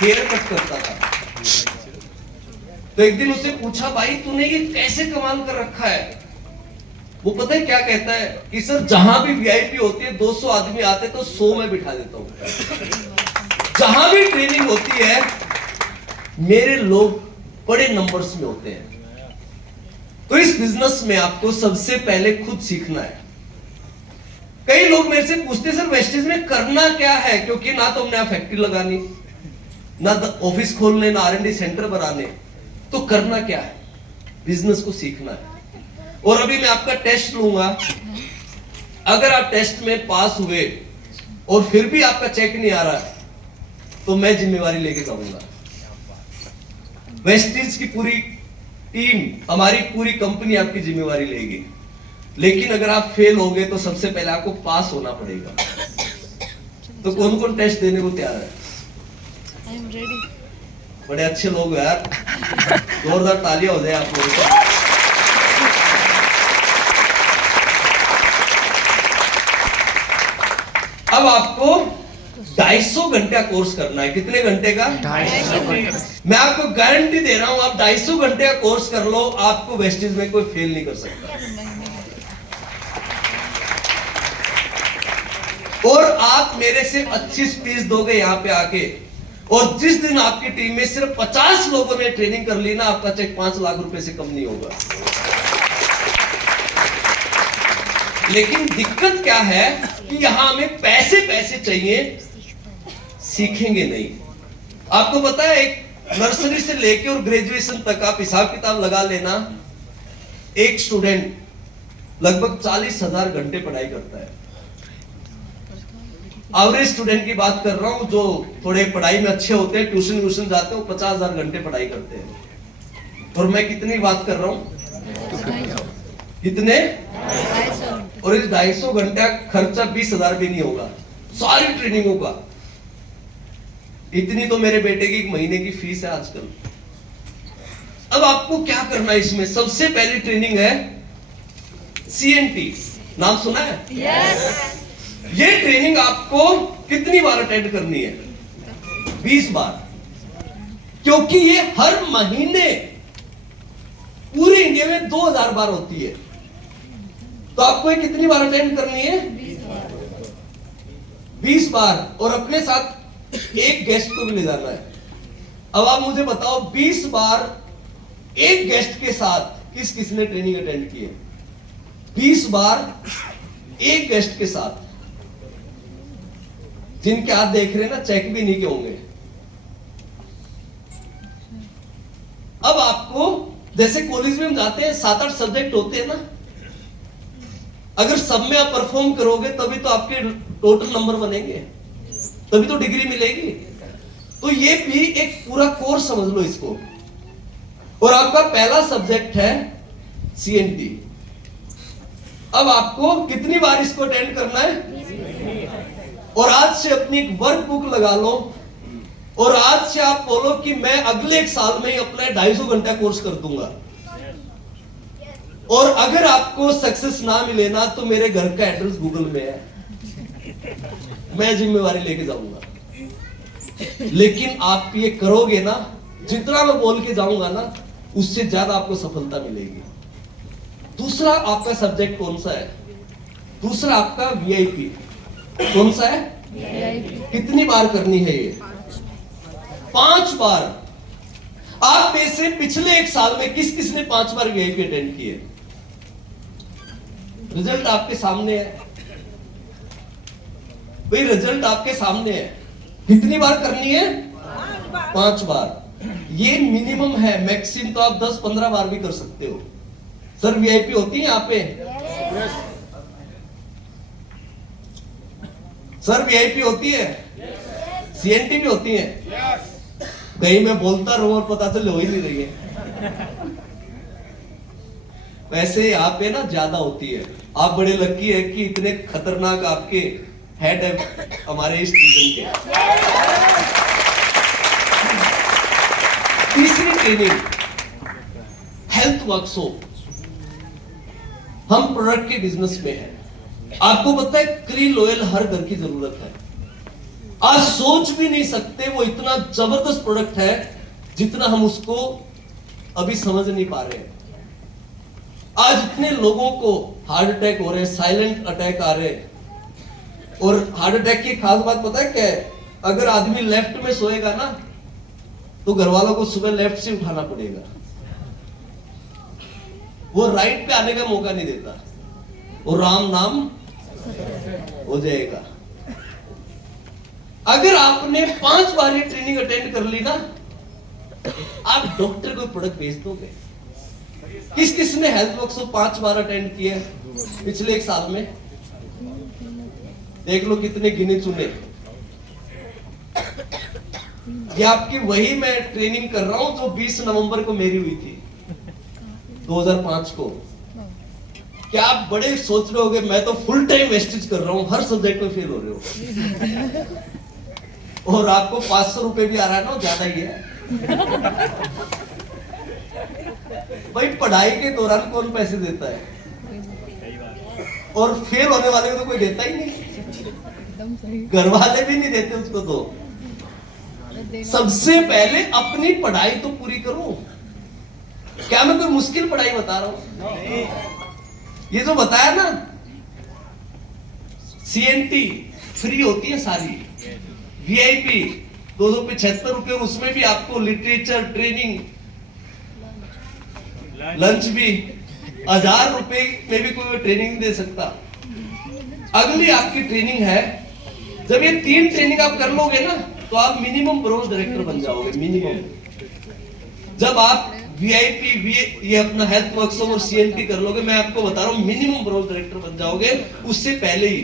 Hair cut करता था। तो एक दिन उससे पूछा, भाई तूने ये कैसे कमाल कर रखा है? वो पता है क्या कहता है कि सर जहां भी वीआईपी होती है 200 आदमी आते तो 100 में बिठा देता हूं। जहां भी ट्रेनिंग होती है मेरे लोग बड़े नंबर्स में होते हैं। तो इस बिजनेस में आपको सबसे पहले खुद सीखना है। कई लोग मेरे से पूछते सर वेस्टेज में करना क्या है, क्योंकि ना तो हमने फैक्ट्री लगानी, ना ऑफिस खोलने, ना R&D सेंटर बनाने, तो करना क्या है? बिजनेस को सीखना है। और अभी मैं आपका टेस्ट लूंगा, अगर आप टेस्ट में पास हुए और फिर भी आपका चेक नहीं आ रहा है तो मैं जिम्मेवारी लेके जाऊंगा। वेस्टेज की पूरी टीम, हमारी पूरी कंपनी आपकी जिम्मेवारी लेगी। लेकिन अगर आप फेल हो गए तो सबसे पहले आपको पास होना पड़ेगा। तो कौन कौन टेस्ट देने को तैयार है? I am ready. बड़े अच्छे लोग यार, जोरदार तालियां हो जाए आप लोगों को। अब आपको 250 घंटे का कोर्स करना है। कितने घंटे का? 250। मैं आपको गारंटी दे रहा हूं, आप 250 घंटे का कोर्स कर लो, आपको वेस्टेज में कोई फेल नहीं कर सकता। और आप मेरे से अच्छी फीस दोगे यहां पे आके, और जिस दिन आपकी टीम में सिर्फ 50 लोगों ने ट्रेनिंग कर ली ना, आपका चेक 5 लाख रुपए से कम नहीं होगा। लेकिन दिक्कत क्या है कि यहां हमें पैसे पैसे चाहिए, सीखेंगे नहीं। आपको पता है एक नर्सरी से लेके और ग्रेजुएशन तक आप हिसाब किताब लगा लेना, एक स्टूडेंट लगभग 40,000 घंटे पढ़ाई करता है। एवरेज स्टूडेंट की बात कर रहा हूं, जो थोड़े पढ़ाई में अच्छे होते हैं, ट्यूशन जाते हैं, 50,000 घंटे पढ़ाई करते हैं। और मैं कितनी बात कर रहा हूं? कितने? और इस 250 घंटे का खर्चा 20,000 भी नहीं होगा सारी ट्रेनिंगों का। इतनी तो मेरे बेटे की एक महीने की फीस है आजकल। अब आपको क्या करना है इसमें? सबसे पहली ट्रेनिंग है CNT, नाम सुना है? यस। ये ट्रेनिंग आपको कितनी बार अटेंड करनी है? 20 बार। क्योंकि ये हर महीने पूरे इंडिया में 2000 बार होती है। तो आपको ये कितनी बार अटेंड करनी है? 20 बार। और अपने साथ एक गेस्ट को भी ले जाना है। अब आप मुझे बताओ, 20 बार एक गेस्ट के साथ किस किसने ट्रेनिंग अटेंड की है? 20 बार एक गेस्ट के साथ। जिनके हाथ देख रहे हैं ना, चेक भी नहीं के होंगे। अब आपको जैसे कॉलेज में हम जाते हैं, 7-8 सब्जेक्ट होते हैं ना, अगर सब में आप परफॉर्म करोगे तभी तो आपके टोटल नंबर बनेंगे, तभी तो डिग्री मिलेगी। तो ये भी एक पूरा कोर्स समझ लो इसको। और आपका पहला सब्जेक्ट है CNT। अब आपको कितनी बार इसको अटेंड करना है? और आज से अपनी एक वर्क बुक लगा लो, और आज से आप बोलो कि मैं अगले 1 साल में ही अपना 250 घंटा कोर्स कर दूंगा। और अगर आपको सक्सेस ना मिले ना, तो मेरे घर का एड्रेस गूगल में है, मैं जिम्मेवारी लेके जाऊंगा। लेकिन आप ये करोगे ना, जितना मैं बोल के जाऊंगा ना, उससे ज्यादा आपको सफलता मिलेगी। दूसरा आपका सब्जेक्ट कौन सा है? दूसरा आपका VIP। कौन सा है? कितनी बार करनी है ये? 5 बार। आप में से पिछले 1 साल में किस किस ने 5 बार VIP अटेंड किए? रिजल्ट आपके सामने है भाई, रिजल्ट आपके सामने है। कितनी बार करनी है? 5 बार। ये मिनिमम है, मैक्सिमम तो आप 10-15 बार भी कर सकते हो। सर VIP होती है यहाँ पे? सर VIP होती है? CNT भी होती है? कहीं मैं बोलता रहूं और पता चले हो ही नहीं रही है। वैसे यहाँ पे ना ज्यादा होती है। आप बड़े लकी है कि इतने खतरनाक आपके हेड है हमारे इस रीजन के। तीसरी ट्रेनिंग हेल्थ वर्कशॉप। हम प्रोडक्ट के बिजनेस में हैं। आपको पता है क्रील ऑयल हर घर की जरूरत है। आज सोच भी नहीं सकते, वो इतना जबरदस्त प्रोडक्ट है जितना हम उसको अभी समझ नहीं पा रहे हैं। आज इतने लोगों को हार्ट अटैक हो रहे हैं, साइलेंट अटैक आ रहे हैं। और हार्ट अटैक की खास बात पता है क्या है? अगर आदमी लेफ्ट में सोएगा ना तो घर वालों को सुबह लेफ्ट से उठाना पड़ेगा, वो राइट पे आने का मौका नहीं देता, और राम नाम हो जाएगा। अगर आपने 5 बार ये ट्रेनिंग अटेंड कर ली ना, आप डॉक्टर को प्रोडक्ट भेज दोगे। किस किस ने हेल्थ वर्कशॉप 5 बार अटेंड किया है पिछले 1 साल में? देख लो कितने गिने चुने। ये आपकी वही मैं ट्रेनिंग कर रहा हूं जो 20 नवंबर को मेरी हुई थी 2005 को। क्या आप बड़े सोच रहे होगे मैं तो फुल टाइम वेस्टेज कर रहा हूं, हर सब्जेक्ट में फेल हो रहे हो, और आपको 500 रुपए भी आ रहा है ना, ज्यादा ही है। भाई पढ़ाई के दौरान कौन पैसे देता है? और फेल होने वाले को तो कोई देता ही नहीं, एकदम सही। घर वाले भी नहीं देते उसको। तो सबसे पहले अपनी पढ़ाई तो पूरी करो। क्या मैं कोई मुश्किल पढ़ाई बता रहा हूं? ये जो बताया ना, सीएनटी फ्री होती है सारी, वीआईपी 275 रुपए, और उसमें भी आपको लिटरेचर ट्रेनिंग, लंच भी 1000 रुपए में भी कोई ट्रेनिंग दे सकता। अगली आपकी ट्रेनिंग है, जब ये 3 ट्रेनिंग आप कर लोगे ना तो आप मिनिमम ब्रांच डायरेक्टर बन जाओगे। मिनिमम जब आप वीआईपी ये अपना हेल्थ वर्कशॉप और सीएनटी कर लोगे, मैं आपको बता रहा हूं मिनिमम ब्रांच डायरेक्टर बन जाओगे उससे पहले ही।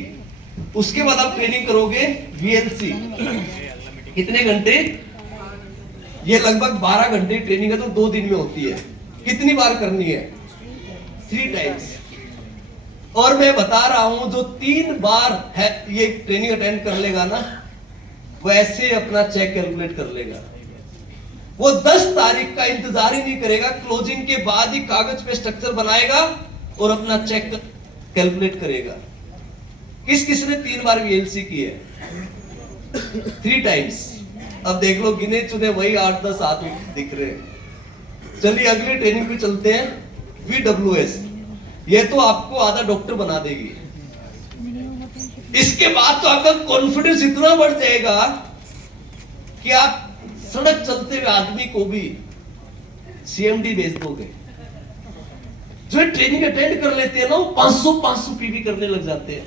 उसके बाद आप ट्रेनिंग करोगे वीएलसी, कितने घंटे? ये लगभग 12 घंटे ट्रेनिंग है, तो 2 दिन में होती है। कितनी बार करनी है? 3 टाइम्स। और मैं बता रहा हूं जो 3 बार है ये ट्रेनिंग अटेंड कर लेगा ना, वैसे अपना चेक कैलकुलेट कर लेगा। वो 10 तारीख का इंतजार ही नहीं करेगा, क्लोजिंग के बाद ही कागज पे स्ट्रक्चर बनाएगा और अपना चेक कैलकुलेट करेगा। किस किस ने 3 बार वीएलसी की है? 3 टाइम्स। अब देख लो गिने चुने वही 8-10 आदमी दिख रहे हैं। चलिए अगली ट्रेनिंग पे चलते हैं, VWS। ये तो आपको आधा डॉक्टर बना देगी। इसके बाद तो आपका कॉन्फिडेंस इतना बढ़ जाएगा कि आप सड़क चलते हुए आदमी को भी सीएमडी भेज दोगे। जो ट्रेनिंग अटेंड कर लेते हैं ना, वो 500 पीवी करने लग जाते हैं।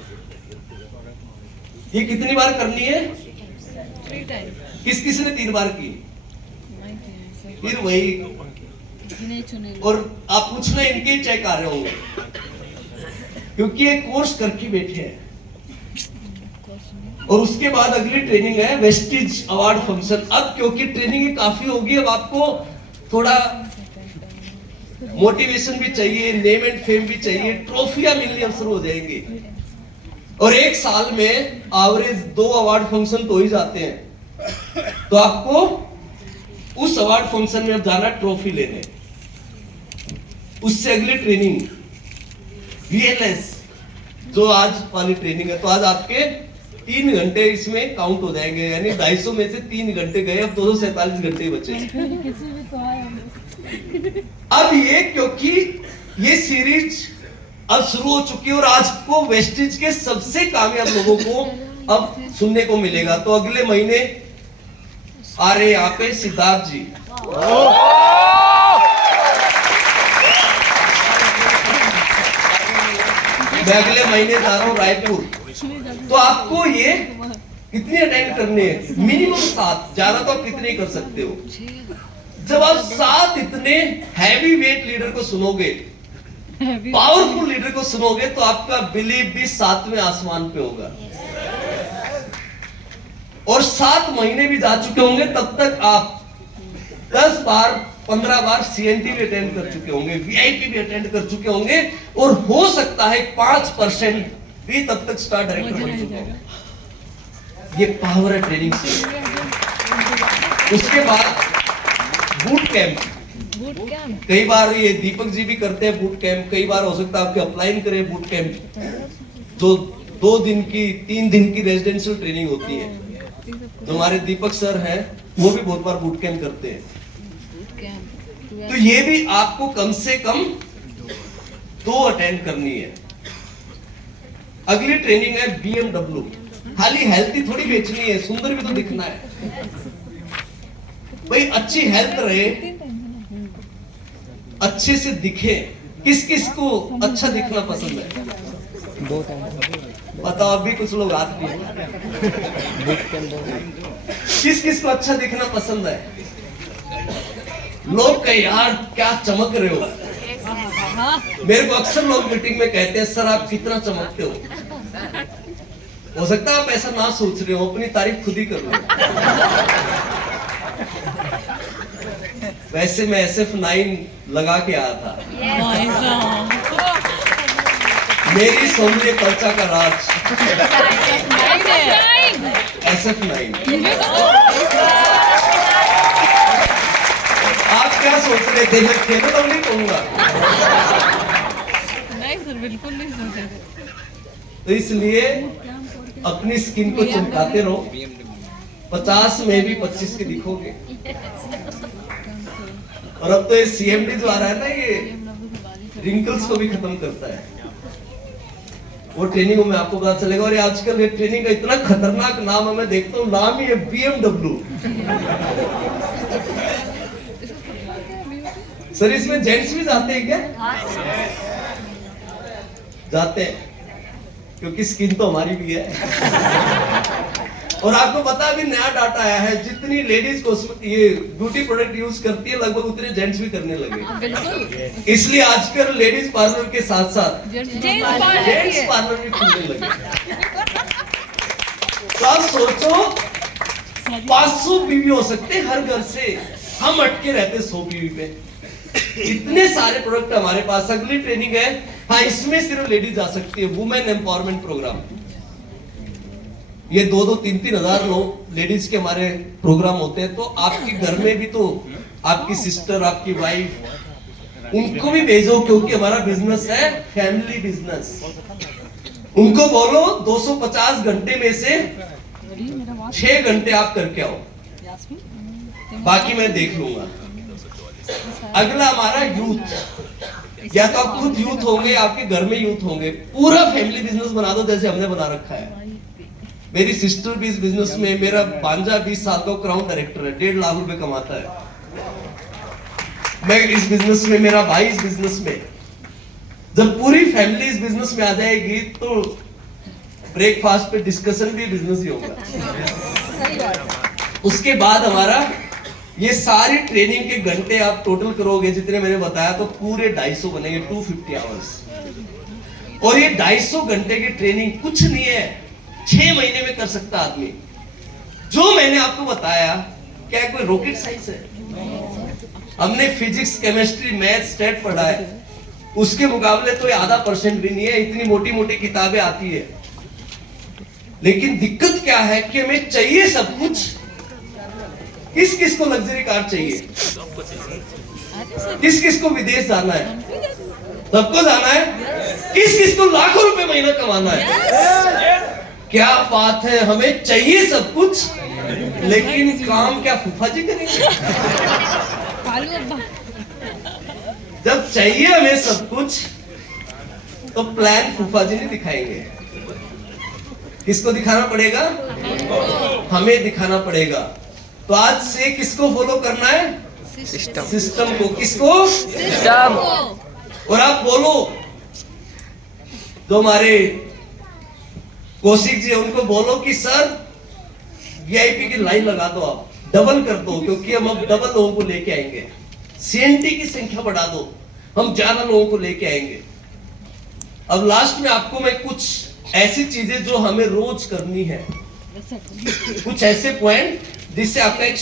ये कितनी बार करनी है? 3 टाइम। किस किस ने 3 बार की? 90 फिर वही। गिने चुने। और आप पूछना इनके चेक आ रहे होंगे, क्योंकि ये कोर्स करके बैठे हैं। और उसके बाद अगली ट्रेनिंग है वेस्टिज अवार्ड फंक्शन। अब क्योंकि ट्रेनिंग काफी होगी, अब आपको थोड़ा मोटिवेशन भी चाहिए, नेम एंड फेम भी चाहिए, ट्रॉफियां मिलनी अवसर हो जाएंगी। और 1 साल में एवरेज 2 अवार्ड फंक्शन तो ही जाते हैं। तो आपको उस अवार्ड फंक्शन में अब जाना ट्रॉफी लेने। उससे अगली ट्रेनिंग VLS, जो आज वाली ट्रेनिंग है। तो आज आपके 3 घंटे इसमें काउंट हो जाएंगे, यानी 250 में से 3 घंटे गए, अब 247 घंटे बचे। अब ये क्योंकि ये सीरीज अब शुरू हो चुकी है और आज को वेस्टिज के सबसे कामयाब लोगों को अब सुनने को मिलेगा। तो अगले महीने आ रहे यहाँ पे सिद्धार्थ जी, मैं अगले महीने जा रहा हूँ रायपुर। तो आपको ये कितनी अटेंड करनी है? मिनिमम 7, ज्यादा तो आप कितने कर सकते हो। जब आप 7 इतने हैवी वेट लीडर को सुनोगे, पावरफुल लीडर को सुनोगे, तो आपका बिलीव भी 7वें आसमान पे होगा। और 7 महीने भी जा चुके होंगे, तब तक आप 10 बार 15 बार सीएनटी भी अटेंड कर चुके होंगे, वीआईपी भी अटेंड कर चुके होंगे, और हो सकता है 5% भी तब तक स्टार डायरेक्टर बन चुका हो। ये पावर है ट्रेनिंग से। उसके बाद बूट कैंप। कई बार ये दीपक जी भी करते हैं बूट कैंप, कई बार हो सकता है आपके अपलाइन करें बूट कैंप, जो 2 दिन की 3 दिन की रेजिडेंशियल ट्रेनिंग होती है। जो हमारे दीपक सर हैं वो भी बहुत बार बूट कैंप करते हैं। कैंप तो ये भी आपको कम से कम 2 अटेंड करनी है। अगली ट्रेनिंग है BMW। खाली हेल्थ ही थोड़ी बेचनी है, सुंदर भी तो दिखना है भाई। अच्छी हेल्थ रहे, अच्छे से दिखे। किस किस को अच्छा दिखना पसंद है? बताओ, अभी कुछ लोग हाथ भी। किस किस को अच्छा दिखना पसंद है? लोग कहे यार क्या चमक रहे हो। मेरे को अक्सर लोग मीटिंग में कहते हैं सर आप कितना चमकते हो सकता है आप ऐसा ना सोच रहे हो, अपनी तारीफ खुद ही कर लो। वैसे मैं SF9 लगा के आया था। मेरी सौंदर्य कल्चा का राज SF9। आप क्या सोच रहे थे मैं खेलो तो नहीं कहूंगा? नहीं सर, बिल्कुल नहीं सोचे। तो इसलिए अपनी स्किन को चमकाते रहो। 50 में भी 25 के दिखोगे। और अब तो ये CMD जो आ रहा है ना, ये रिंकल्स को भी खत्म करता है। वो ट्रेनिंग में आपको पता चलेगा। और ये आजकल ये ट्रेनिंग का इतना खतरनाक नाम है, मैं देखता हूँ नाम ही है BMW। सर इसमें जेंट्स भी जाते हैं क्या? जाते हैं, क्योंकि स्किन तो हमारी भी है। और आपको पता है अभी नया डाटा आया है, जितनी लेडीज ये ब्यूटी प्रोडक्ट यूज करती है लगभग उतने जेंट्स भी करने लगे। इसलिए आजकल लेडीज पार्लर के साथ साथ जेंट्स पार्लर भी खुलने लगे। तो आप सोचो 500 बीवी हो सकते हर घर से, हम अटके रहते 100 बीवी पे। इतने सारे प्रोडक्ट हमारे पास। अगली ट्रेनिंग है, हाँ इसमें सिर्फ लेडीज जा सकती है, वुमेन एम्पावरमेंट प्रोग्राम। ये 2-2, 3-3 हजार लोग लेडीज के हमारे प्रोग्राम होते हैं। तो आपके घर में भी तो आपकी सिस्टर, आपकी वाइफ, उनको भी भेजो, क्योंकि हमारा बिजनेस है फैमिली बिजनेस। उनको बोलो 250 घंटे में से 6 घंटे आप करके आओ, बाकी मैं देख लूंगा। अगला हमारा यूथ। या तो आप खुद यूथ होंगे, आपके घर में यूथ होंगे, पूरा फैमिली बिजनेस बना दो जैसे हमने बना रखा है। मेरी सिस्टर भी इस बिजनेस में, मेरा भांजा 20 साल का क्राउन डायरेक्टर है, 1.5 लाख रुपए कमाता है। मैं इस बिजनेस में, मेरा भाई इस बिजनेस में। जब पूरी फैमिली इस बिजनेस में आ जाएगी तो ब्रेकफास्ट पे डिस्कशन भी बिजनेस ही होगा। उसके बाद हमारा ये सारी ट्रेनिंग के घंटे आप टोटल करोगे जितने मैंने बताया, तो पूरे 250 बनेंगे, 250 आवर्स। और ये 250 घंटे की ट्रेनिंग कुछ नहीं है, 6 महीने में कर सकता आदमी। जो मैंने आपको बताया क्या कोई रॉकेट साइंस है? हमने फिजिक्स, केमिस्ट्री, मैथ, स्टैट पढ़ा है, उसके मुकाबले तो ये आधा % भी नहीं है। इतनी मोटी मोटी किताबें आती है, लेकिन दिक्कत क्या है कि हमें चाहिए सब कुछ। किस किस को लग्जरी कार चाहिए? किस किस को विदेश जाना है? सबको जाना है। किस किस को लाखों रुपए महीना कमाना है? क्या बात है, हमें चाहिए सब कुछ, लेकिन काम क्या फूफा जी करेंगे? जब चाहिए हमें सब कुछ तो प्लान फूफा जी नहीं दिखाएंगे। किसको दिखाना पड़ेगा? हमें दिखाना पड़ेगा। तो आज से किसको फॉलो करना है? सिस्टम को। किसको? सिस्टम। और आप बोलो, जो हमारे कौशिक जी उनको बोलो कि सर VIP की लाइन लगा दो, आप डबल कर दो, क्योंकि हम अब डबल लोगों को लेके आएंगे। CNT की संख्या बढ़ा दो, हम ज्यादा लोगों को लेके आएंगे। अब लास्ट में आपको मैं कुछ ऐसी चीजें जो हमें रोज करनी है, कुछ ऐसे पॉइंट जिससे आपका एक